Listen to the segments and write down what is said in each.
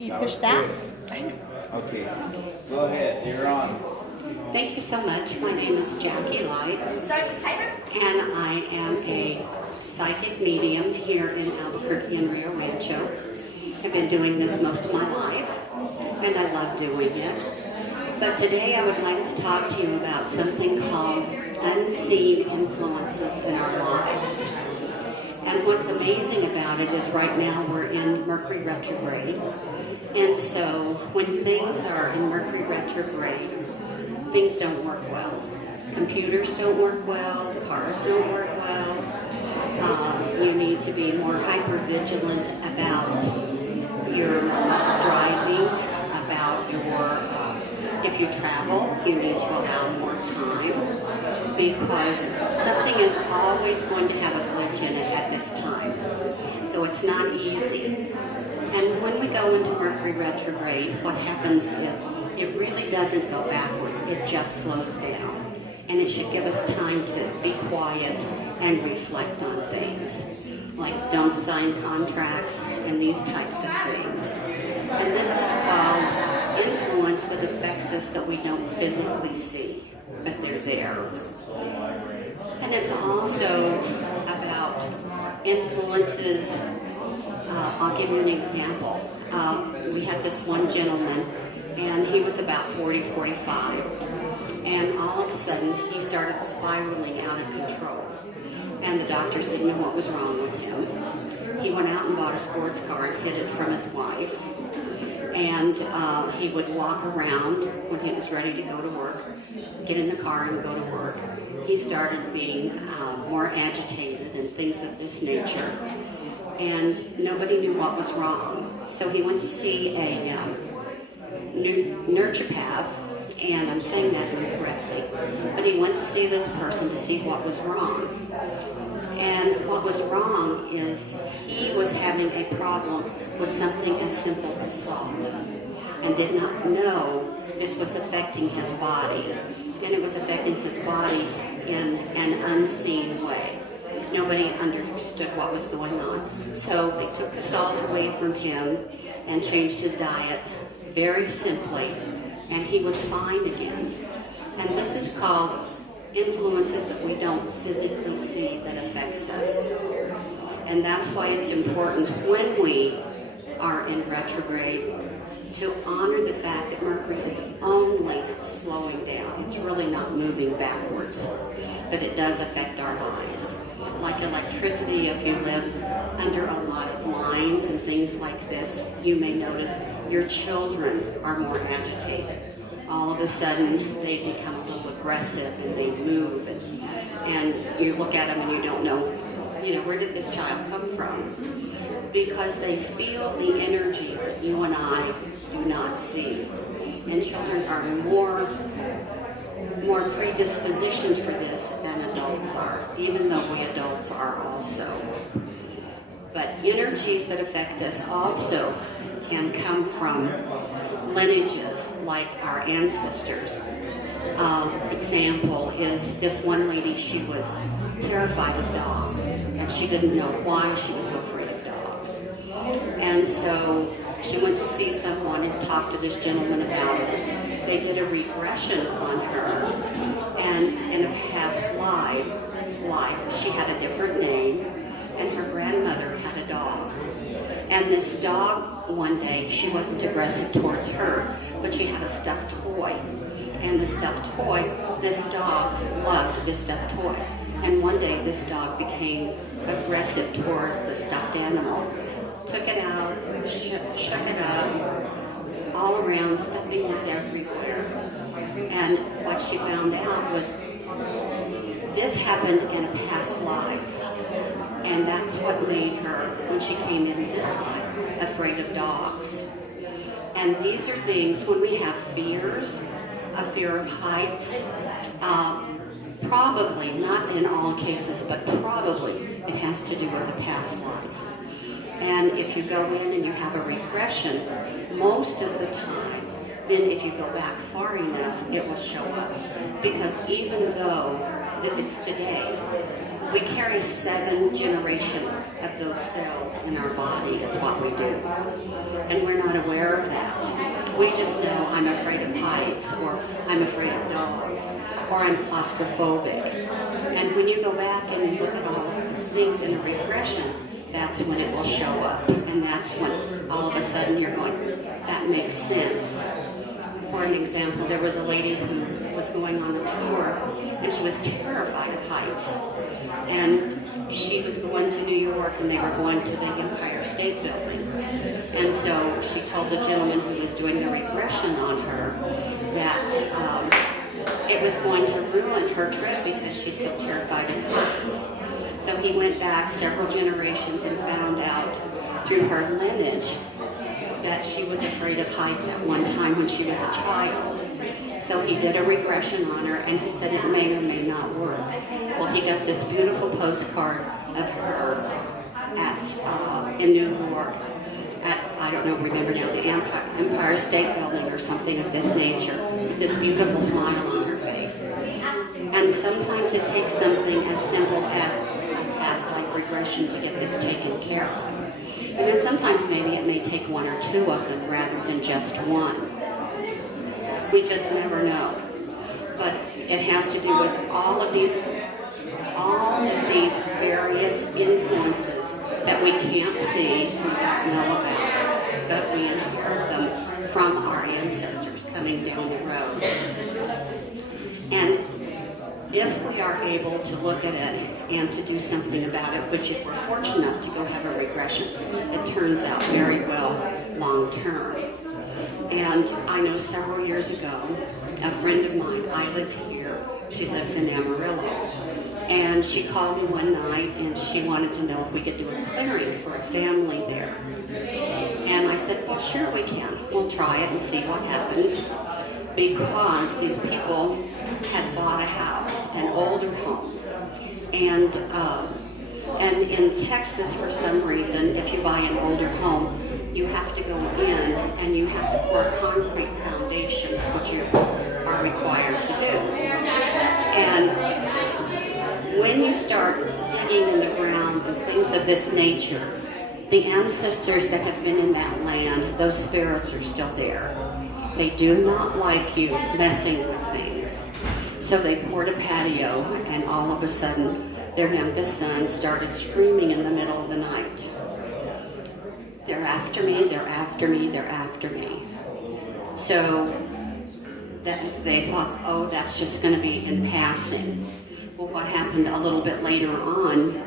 You push that? Okay, go ahead, you're on. Thank you so much. My name is Jackie Light, and I am a psychic medium here in Albuquerque and Rio Rancho. I've been doing this most of my life, and I love doing it. But today I would like to talk to you about something called unseen influences in our lives. And what's amazing about it is right now we're in Mercury retrograde. And so when things are in Mercury retrograde, things don't work well. Computers don't work well, cars don't work well. You need to be more hyper-vigilant about your driving, about your, if you travel, you need to allow more time because something is always going to have a glitch in it at this time. So it's not easy. And when we go into Mercury retrograde, what happens is it really doesn't go backwards, it just slows down. And it should give us time to be quiet and reflect on things, like don't sign contracts and these types of things. And this is called influence that affects us that we don't physically see, but they're there. And it's also about influences. I'll give you an example. We had this one gentleman, and he was about 40, 45, and all of a sudden he started spiraling out of control, and the doctors didn't know what was wrong with him. He went out and bought a sports car and hid it from his wife, and he would walk around when he was ready to go to work, get in the car and go to work. He started being more agitated and things of this nature. And nobody knew what was wrong. So he went to see a nurturopath, and I'm saying that incorrectly, but he went to see this person to see what was wrong. And what was wrong is he was having a problem with something as simple as salt and did not know this was affecting his body. And it was affecting his body in an unseen way. Nobody understood what was going on. So they took the salt away from him and changed his diet very simply, and he was fine again. And this is called influences that we don't physically see that affects us. And that's why it's important when we are in retrograde to honor the fact that Mercury is only slowing down. It's really not moving backwards, but it does affect our lives. Like electricity, if you live under a lot of lines and things like this, you may notice your children are more agitated. All of a sudden, they become a little aggressive and they move, and you look at them and you don't know, where did this child come from? Because they feel the energy that you and I do not see. And children are more predispositioned for this than adults are, even though we adults are also. But energies that affect us also can come from lineages like our ancestors. Example is this one lady, she was terrified of dogs, and she didn't know why she was so afraid of dogs. And so she went to see someone and talked to this gentleman about it. They did a regression on her, and in a past life, she had a different name, and her grandmother had a dog. And this dog, one day, she wasn't aggressive towards her, but she had a stuffed toy. And the stuffed toy, this dog loved this stuffed toy. And one day, this dog became aggressive toward the stuffed animal. Took it out, shook it up, all around, stuffing was everywhere. And what she found out was this happened in a past life. And that's what made her, when she came into this life, afraid of dogs. And these are things, when we have fears, a fear of heights, probably, not in all cases, but probably it has to do with a past life. And if you go in and you have a regression, most of the time, then if you go back far enough, it will show up. Because even though that it's today, we carry 7 generations of those cells in our body is what we do. And we're not aware We just know I'm afraid of heights, or I'm afraid of dogs, or I'm claustrophobic. And when you go back and look at all of these things in a regression, that's when it will show up. And that's when all of a sudden you're going, that makes sense. For an example, there was a lady who was going on a tour, and she was terrified of heights. And she was going to New York, and they were going to the Empire State Building. And so she told the gentleman who was doing the regression on her that it was going to ruin her trip because she's so terrified of heights. So he went back several generations and found out through her lineage that she was afraid of heights at one time when she was a child. So he did a regression on her, and he said it may or may not work. Well, he got this beautiful postcard of her in New York at, I don't know, remember now, the Empire State Building or something of this nature, with this beautiful smile on her face. And sometimes it takes something as simple as a past life regression to get this taken care of. And then sometimes maybe it may take one or two of them rather than just one. We just never know. But it has to do with all of these various influences that we can't see, we don't know about, but we inherit them from our ancestors coming down the road. And if we are able to look at it and to do something about it, which if we're fortunate enough to go have a regression, it turns out very well long term. And I know several years ago, a friend of mine, I live here, she lives in Amarillo, and she called me one night and she wanted to know if we could do a clearing for a family there. And I said, well, sure we can. We'll try it and see what happens. Because these people had bought a house, an older home. And in Texas, for some reason, if you buy an older home, you have to go in and you have to pour concrete foundations, which you are required to do. And when you start digging in the ground and things of this nature, the ancestors that have been in that land, those spirits are still there. They do not like you messing with things. So they poured a patio, and all of a sudden, their youngest son started screaming in the middle of the night. They're after me, they're after me, they're after me. So that they thought, oh, that's just going to be in passing. Well, what happened a little bit later on,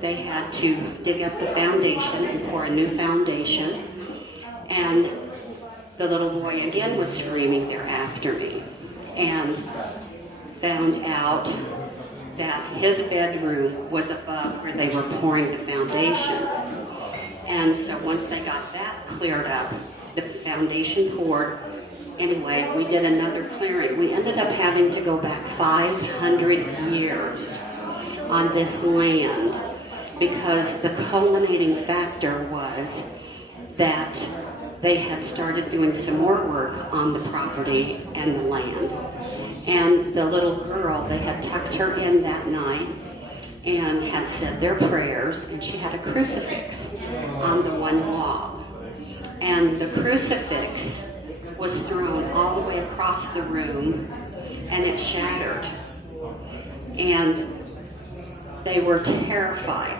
they had to dig up the foundation and pour a new foundation. And the little boy again was screaming, they're after me. And found out that his bedroom was above where they were pouring the foundation. And so once they got that cleared up, the foundation poured. Anyway, we did another clearing. We ended up having to go back 500 years on this land because the culminating factor was that they had started doing some more work on the property and the land. And the little girl, they had tucked her in that night and had said their prayers, and she had a crucifix on the one wall. And the crucifix was thrown all the way across the room, and it shattered. And they were terrified.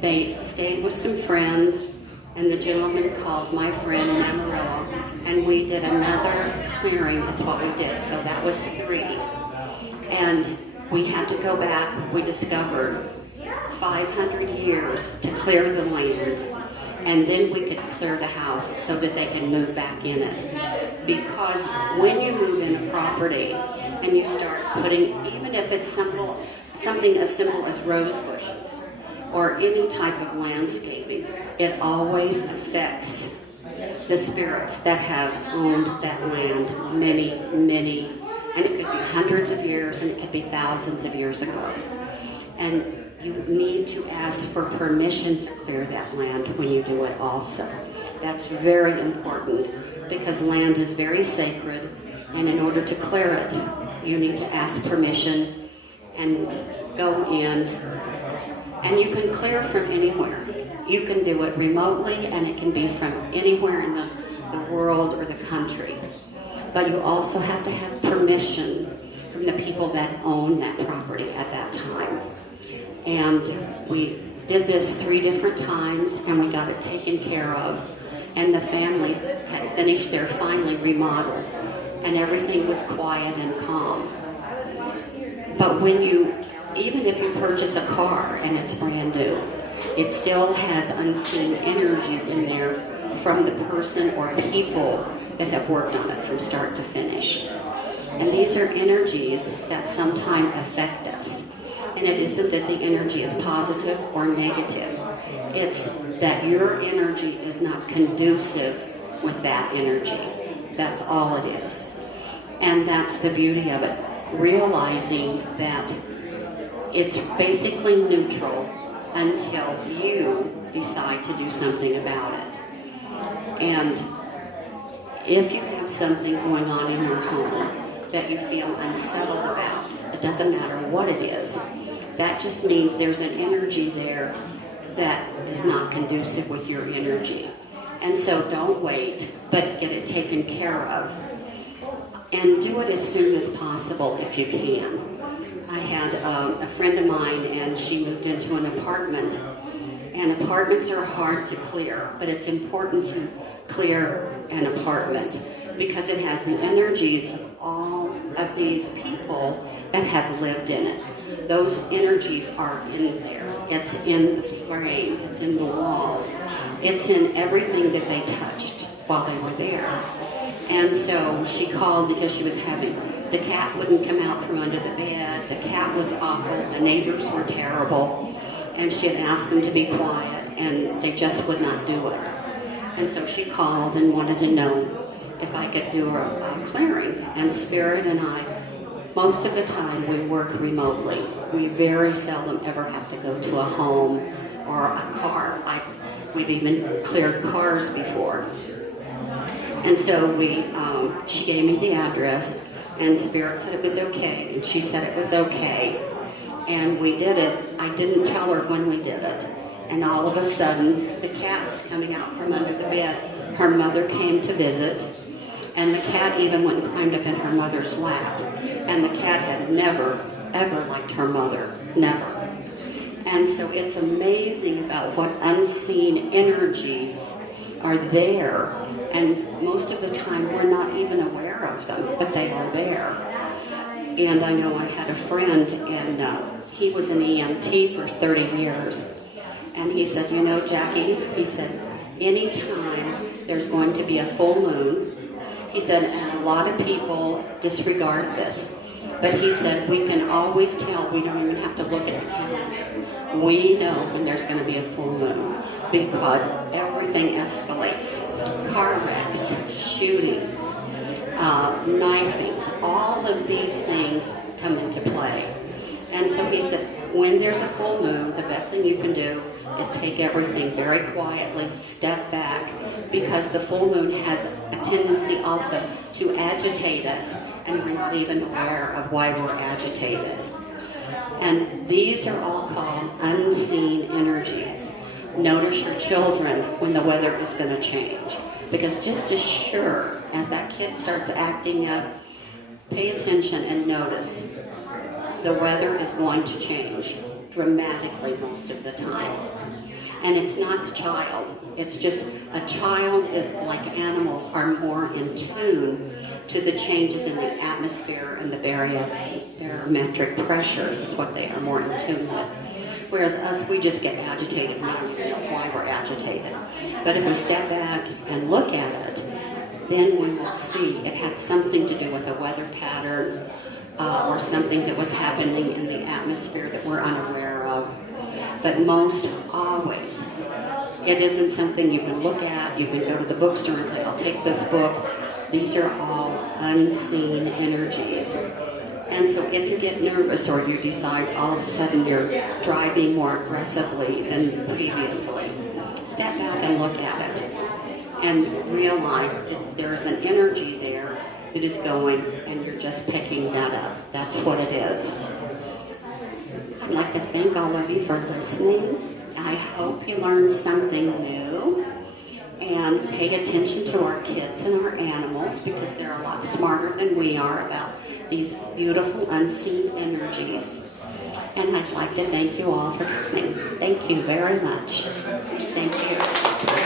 They stayed with some friends, and the gentleman called my friend in Amarillo, and we did another clearing is what we did. So that was 3. And we had to go back, we discovered 500 years to clear the land, and then we could clear the house so that they can move back in it. Because when you move in a property and you start putting, even if it's something as simple as rose bushes or any type of landscaping, it always affects the spirits that have owned that land many, and it could be hundreds of years and it could be thousands of years ago. And you need to ask for permission to clear that land when you do it also. That's very important because land is very sacred, and in order to clear it, you need to ask permission and go in. And you can clear from anywhere. You can do it remotely, and it can be from anywhere in the the world, or the country. But you also have to have permission from the people that own that property at that time. And we did this 3 different times, and we got it taken care of. And the family had finished their finally remodel, and everything was quiet and calm. But even if you purchase a car and it's brand new, it still has unseen energies in there from the person or people that have worked on it from start to finish. And these are energies that sometimes affect us. And it isn't that the energy is positive or negative. It's that your energy is not conducive with that energy. That's all it is. And that's the beauty of it. Realizing that it's basically neutral until you decide to do something about it. And if you have something going on in your home that you feel unsettled about, it doesn't matter what it is, that just means there's an energy there that is not conducive with your energy. And so don't wait, but get it taken care of. And do it as soon as possible if you can. I had a friend of mine, and she moved into an apartment. And apartments are hard to clear, but it's important to clear an apartment because it has the energies of all of these people that have lived in it. Those energies are in there. It's in the frame, it's in the walls, it's in everything that they touched while they were there. And so she called because she was the cat wouldn't come out from under the bed, the cat was awful, the neighbors were terrible, and she had asked them to be quiet, and they just would not do it. And so she called and wanted to know if I could do a clearing. And Spirit and I, most of the time we work remotely. We very seldom ever have to go to a home or a car. We've even cleared cars before. And so she gave me the address, and Spirit said it was okay, and she said it was okay. And we did it. I didn't tell her when we did it. And all of a sudden, the cat's coming out from under the bed. Her mother came to visit, and the cat even went and climbed up in her mother's lap. And the cat had never, ever liked her mother. Never. And so it's amazing about what unseen energies are there. And most of the time, we're not even aware of them, but they are there. And I know I had a friend, and he was an EMT for 30 years. And he said, you know, Jackie, he said, anytime there's going to be a full moon, he said, and a lot of people disregard this, but he said, we can always tell, we don't even have to look at the calendar. We know when there's going to be a full moon because everything escalates. Car wrecks, shootings, knifings, all of these things come into play. And so he said, when there's a full moon, the best thing you can do is take everything very quietly, step back, because the full moon has a tendency also to agitate us, and we're not even aware of why we're agitated. And these are all called unseen energies. Notice your children when the weather is going to change, because just as sure as that kid starts acting up, pay attention and notice. The weather is going to change dramatically most of the time. And it's not the child. It's just a child is like animals are more in tune to the changes in the atmosphere and the barometric pressures is what they are more in tune with. Whereas us, we just get agitated. We don't even know why we're agitated. But if we step back and look at it, then we will see it had something to do with a weather pattern, or something that was happening in the atmosphere that we're unaware of. But most always, it isn't something you can look at. You can go to the bookstore and say, I'll take this book. These are all unseen energies. And so if you get nervous or you decide all of a sudden you're driving more aggressively than previously, step back and look at it and realize that there's an energy there that is going, and you're just picking that up. That's what it is. I'd like to thank all of you for listening. I hope you learned something new. and paid attention to our kids and our animals because they're a lot smarter than we are about these beautiful unseen energies. And I'd like to thank you all for coming. Thank you very much. Thank you.